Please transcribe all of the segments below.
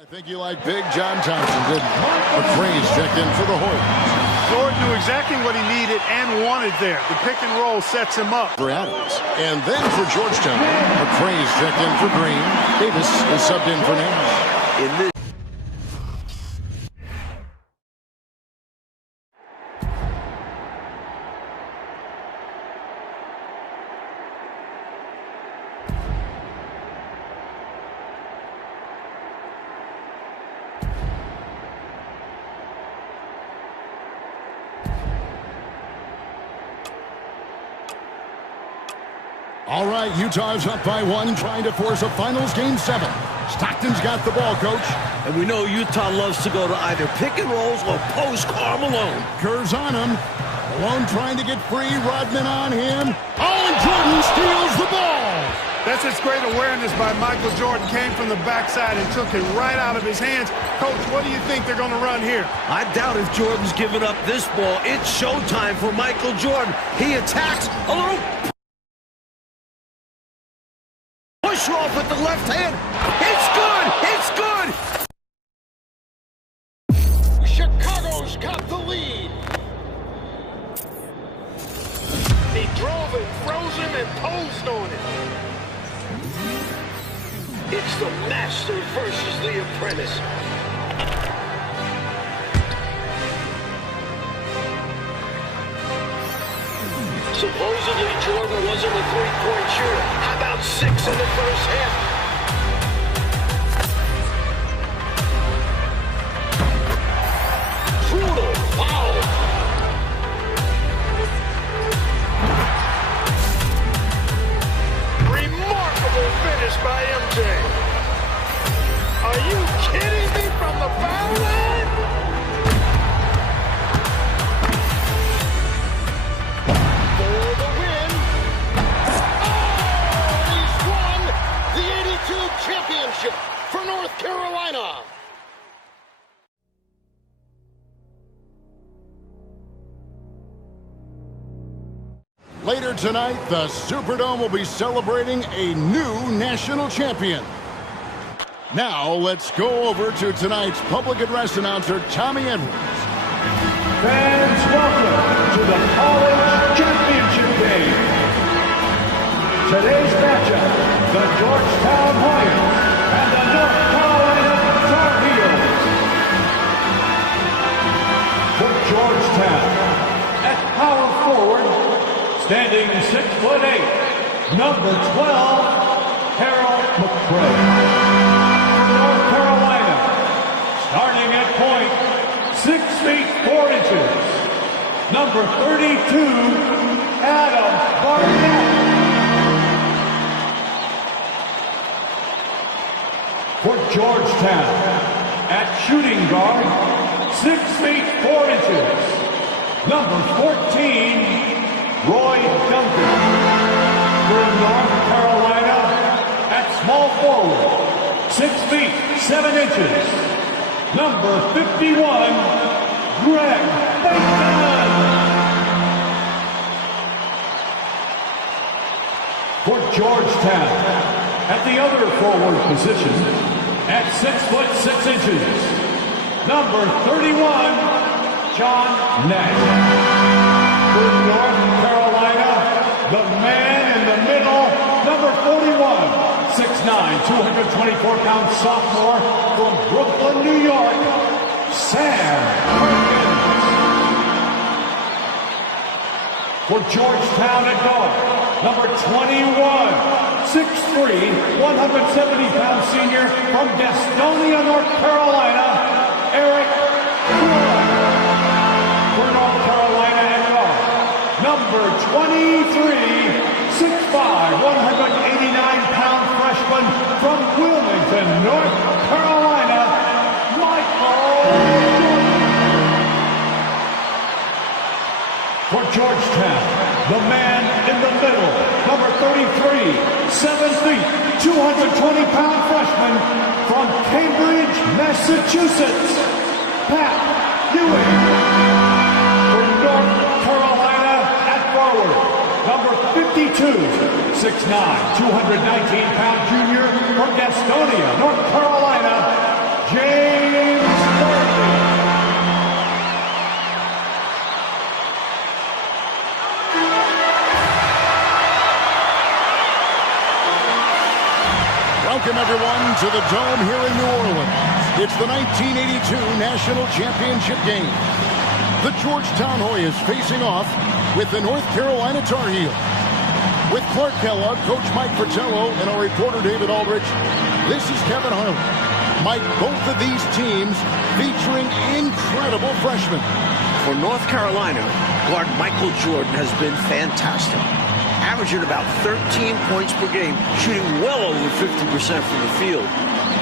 I think you like Big John Thompson, didn't you? McCree's check in for the Hoyt. Jordan knew exactly what he needed and wanted there. The pick and roll sets him up. For Adams. And then for Georgetown, McCree's check in for Green. Davis is subbed in for Nash. In this All right, Utah's up by 1, trying to force a finals game 7. Stockton's got the ball, coach. And we know Utah loves to go to either pick and rolls or post Karl Malone. Kerr's on him. Malone trying to get free. Rodman on him. Oh, and Jordan steals the ball. That's just great awareness by Michael Jordan. Came from the backside and took it right out of his hands. Coach, what do you think they're going to run here? I doubt if Jordan's giving up this ball. It's showtime for Michael Jordan. He attacks a little push off with the left hand. It's good. It's good. Chicago's got the lead. He drove it, froze him, and posed on it. It's the master versus the apprentice. Supposedly Jordan wasn't a three-point shooter. How about 6 in the first half? Brutal foul. Remarkable finish by MJ. Are you kidding me from the foul line? For the win. Oh, he's won the 82 championship for North Carolina. Later tonight, the Superdome will be celebrating a new national champion. Now, let's go over to tonight's public address announcer, Tommy Edwards. Fans, welcome to the College Championship Game. Today's matchup, the Georgetown Hoyas and the North Carolina Tar Heels. For Georgetown, at power forward, standing 6'8", number 12, Harold McCray. For North Carolina, starting at point, 6 feet 4 inches, number 32, Adam Barnett. For Georgetown, at shooting guard, 6 feet 4 inches, number 14, Roy Duncan. For North Carolina, at small forward, 6 feet 7 inches, number 51, Greg Bateman. For Georgetown, at the other forward position, at 6'6" number 31, John Nash. For North Carolina, the man in the middle, number 41, 6'9", 224-pound sophomore from Brooklyn, New York, Sam Perkins. For Georgetown at guard, number 21, 6'3", 170-pound senior from Gastonia, North Carolina, Eric Wood. For North Carolina at guard, number 23, 6'5", 189-pound freshman from Wilmington, North Carolina, Michael Jordan. For Georgetown, the man in the middle, number 33, 7 feet, 220-pound freshman from Cambridge, Massachusetts, Pat Ewing. For North Carolina at forward, number 52, 6'9", 219-pound junior from Gastonia, North Carolina, into the Dome here in New Orleans. It's the 1982 National Championship game. The Georgetown Hoyas facing off with the North Carolina Tar Heels. With Clark Kellogg, Coach Mike Fratello, and our reporter David Aldrich, this is Kevin Harlan. Mike, both of these teams featuring incredible freshmen. For North Carolina, guard Michael Jordan has been fantastic, averaging about 13 points per game, shooting well over 50% from the field.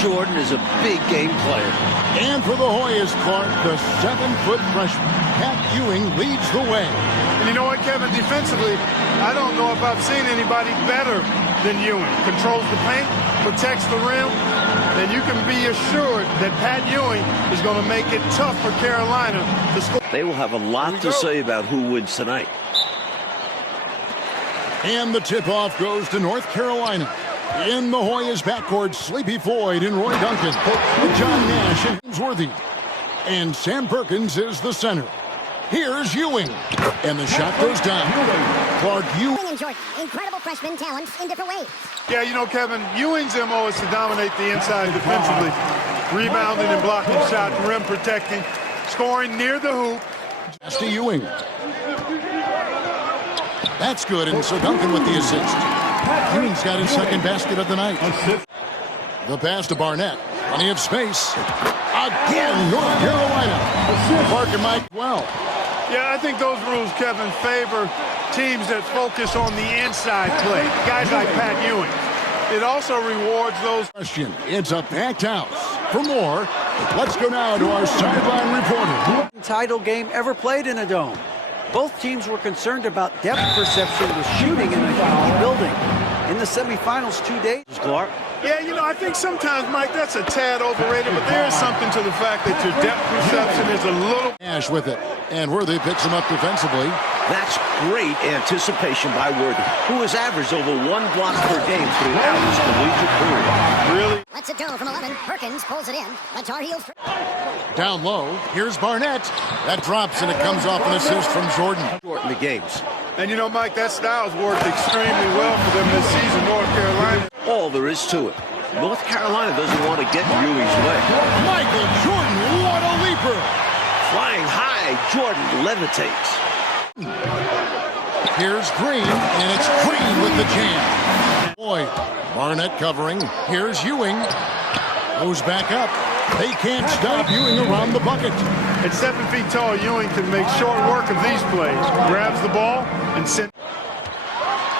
Jordan is a big game player. And for the Hoyas, Clark, the 7-foot freshman, Pat Ewing leads the way. And you know what, Kevin? Defensively, I don't know if I've seen anybody better than Ewing. Controls the paint, protects the rim, and you can be assured that Pat Ewing is going to make it tough for Carolina to score. They will have a lot to say about who wins tonight. And the tip-off goes to North Carolina. In the Hoyas backcourt, Sleepy Floyd and Roy Duncan, with John Nash and James Worthy. And Sam Perkins is the center. Here's Ewing. And the shot goes down. Clark Ewing and Jordan, incredible freshman talents in different ways. Yeah, you know, Kevin, Ewing's MO is to dominate the inside defensively. Rebounding and blocking shot, rim protecting, scoring near the hoop. Pass to Ewing. That's good, and so Duncan with the assist. Ewing's got his second basket of the night. The pass to Barnett. Plenty of space. Again, North Carolina. Clark and Mike well. Yeah, I think those rules, Kevin, favor teams that focus on the inside play. Guys like Pat Ewing. It also rewards those. Question. It's a packed house. For more, let's go now to our sideline reporter. Title game ever played in a dome. Both teams were concerned about depth perception with shooting in a huge building. In the semifinals 2 days, Clark. Yeah, you know, I think sometimes, Mike, that's a tad overrated, but there is something to the fact that your depth perception is a little... Nash with it, and Worthy picks him up defensively. That's great anticipation by Worthy, who has averaged over 1 block per game throughout his collegiate career. Really? Lets it go from 11. Perkins pulls it in. The Tar Heels. Down low, here's Barnett. That drops, and it comes off an assist from Jordan. Shorten the games. And you know, Mike, that style's worked extremely well for them this season, North Carolina. All there is to it. North Carolina doesn't want to get in Ewing's way. Michael Jordan, what a leaper! Flying high, Jordan levitates. Here's Green, and it's Green with the jam. Boy, Barnett covering. Here's Ewing. Goes back up. They can't stop Ewing around the bucket. At 7 feet tall, Ewing can make short work of these plays. Grabs the ball and sends.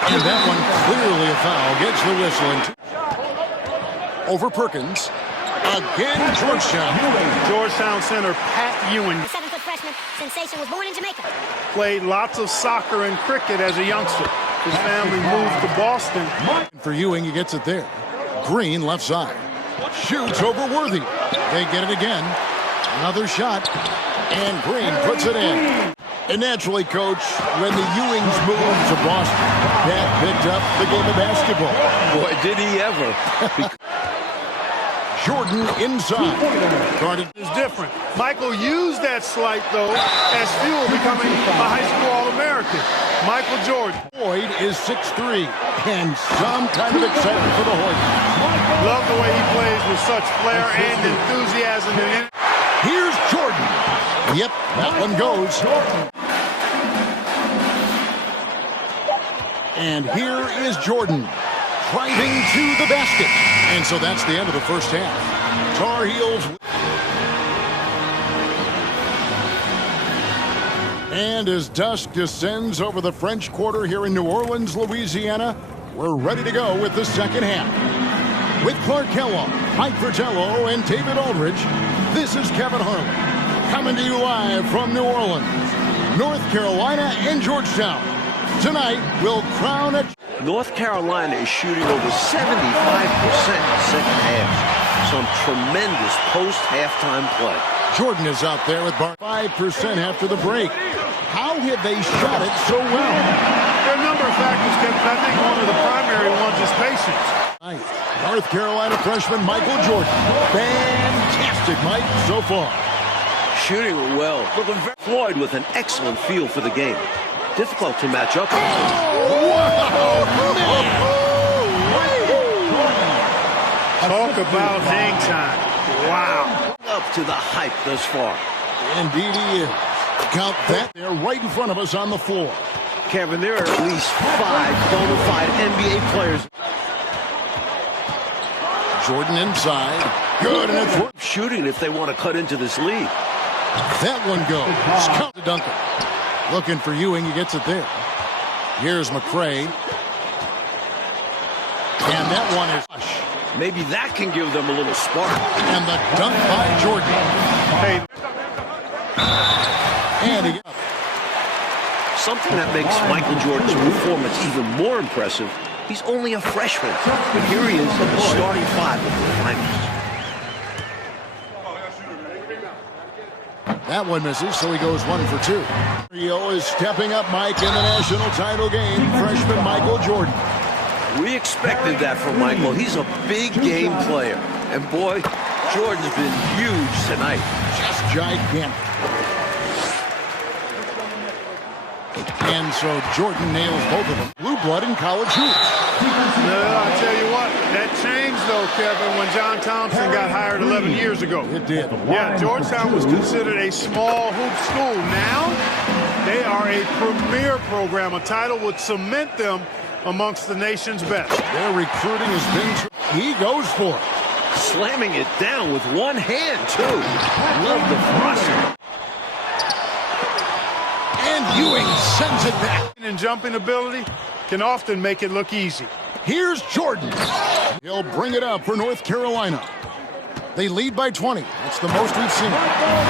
And that one clearly a foul. Gets the whistle. Over Perkins. Again, Georgetown. Georgetown center Pat Ewing. The 7-foot freshman sensation was born in Jamaica. Played lots of soccer and cricket as a youngster. His family moved to Boston. For Ewing, he gets it there. Green, left side. Shoots over Worthy. They get it again. Another shot. And Green puts it in. And naturally, Coach, when the Ewings moved to Boston, Pat picked up the game of basketball. Boy, did he ever. Jordan inside. Guarded. Is different. Michael used that slight, though, as fuel becoming a high school All-American. Michael Jordan. Boyd is 6'3", and some kind of excitement for the Hoyas. Love the way he plays with such flair and enthusiasm. Here's Jordan. Yep, that one goes. And here is Jordan driving to the basket. And so that's the end of the first half. Tar Heels. And as dusk descends over the French Quarter here in New Orleans, Louisiana, we're ready to go with the second half. With Clark Kellogg, Mike Fratello, and David Aldrich, this is Kevin Harlan, coming to you live from New Orleans, North Carolina, and Georgetown. Tonight, we'll crown a... North Carolina is shooting over 75% in the second half. Some tremendous post-halftime play. Jordan is out there with 5% after the break. How have they shot it so well? There are a number of factors, Kevin. I think one of the primary ones is patience. North Carolina freshman Michael Jordan. Fantastic, Mike, so far. Shooting it well. Looking very Floyd with an excellent feel for the game. Difficult to match up. Wow, man. Talk about hang time. Wow. Up to the hype thus far. Indeed he is. Count that. They're right in front of us on the floor. Kevin, there are at least 5 bona fide NBA players. Jordan inside. Good, and it's worth Shooting if they want to cut into this lead. that one goes. Count to Duncan. Looking for Ewing. He gets it there. Here's McCray. And that one is Maybe that can give them a little spark. and the dunk by Jordan. Hey, And he Something that makes Michael Jordan's performance even more impressive, he's only a freshman, but here he is in the starting 5 of the finals. that one misses, so he goes 1 for 2. Rio is stepping up, Mike, in the national title game. Freshman Michael Jordan. We expected that from Michael. He's a big game player. And boy, Jordan's been huge tonight. Just gigantic. And so Jordan nails both of them. Blue blood in college hoops. I tell you what, that changed though, Kevin, when John Thompson got hired 11 years ago. It did. Yeah, Georgetown was considered a small hoop school. Now, they are a premier program. A title would cement them amongst the nation's best. Their recruiting has been... He goes for it. Slamming it down with one hand, too. Love the thrust. And Ewing sends it back. And jumping ability can often make it look easy. Here's Jordan. He'll bring it up for North Carolina. They lead by 20. That's the most we've seen.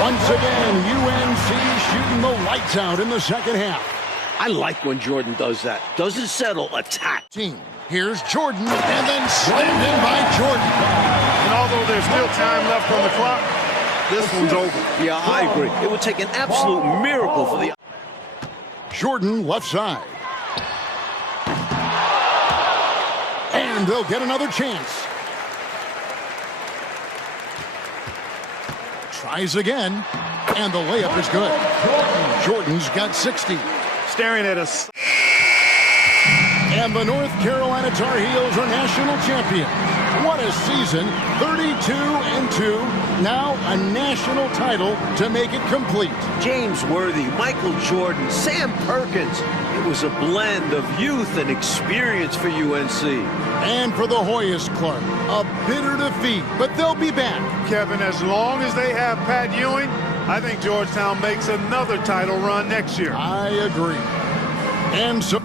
Once again, UNC shooting the lights out in the second half. I like when Jordan does that. Doesn't settle, attack. Here's Jordan, and then slammed in by Jordan. And although there's still time left on the clock, this one's over. Yeah, I agree. It would take an absolute miracle for the... Jordan left side. And they'll get another chance. Tries again, and the layup is good. Jordan's got 60. Staring at us. And the North Carolina Tar Heels are national champions. What a season, 32-2. Now a national title to make it complete. James Worthy, Michael Jordan, Sam Perkins. It was a blend of youth and experience for UNC. And for the Hoyas Clark, a bitter defeat, but they'll be back. Kevin, as long as they have Pat Ewing, I think Georgetown makes another title run next year. I agree. And so...